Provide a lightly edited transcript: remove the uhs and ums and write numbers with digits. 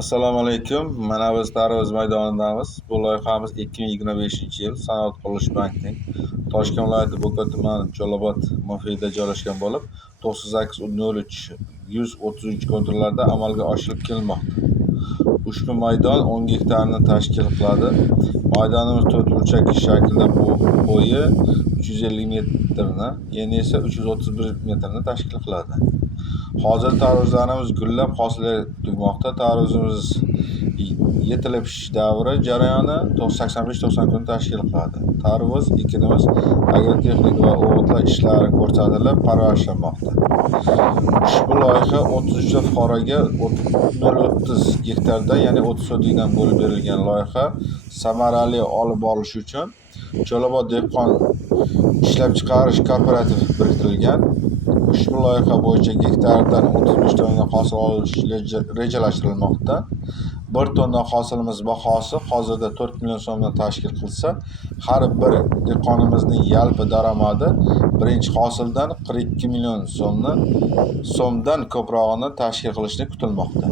Assalomu alaykum. Mana biz Tarvuz maydonidamiz. Bu loyihamiz 2025-yil Sanoat qurilish bankining Toshkent viloyati Bo'ka tumani Cho'lobod mavqeida joylashgan bo'lib, 9803 konturlarda amalga oshirib kelinmoqda. Ushbu maydon 10 gektarni tashkil qiladi. Maydonimiz to'rtburchak shaklda bo'yi 350 metrni, eni esa 331 metrni tashkil qiladi. Hozir tarvuzlarimiz gullab hosil tugmoqda. Tarvuzimiz yetilib pishish davri jarayoni 85-90 kun tashkil qiladi. Tarvuz ekinimiz agrotexnik va o'g'itlar ishlari ko'rsatilib parvarishlanmoqda. Ushbu loyiha 33 ta fuqaroga 0.30 gektarda, ya'ni 30 sotixdan bo'lib berilgan loyiha. Samarali olib borish uchun Cho'lobod dehqon ishlab chiqarish kooperativi biriktirilgan. Ushbu loyiha bo'yicha gektardan 35 tonna hosil olish rejalashtirilmoqda. 1 tonna hosilimiz bahosi hozirda 4 million so'mdan tashkil qilsa, har bir dehqonimizning yalpi daromadi birinchi hosildan 42 million so'mdan ko'prog'ini tashkil qilishi kutilmoqda.